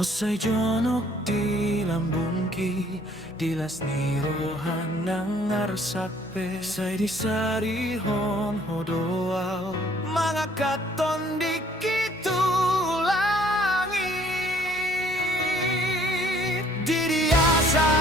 Hosay jonok di lambungki dilas ni rohan ng arsakpe say di sarihon hodoaw mga katon di kitulangit di diasa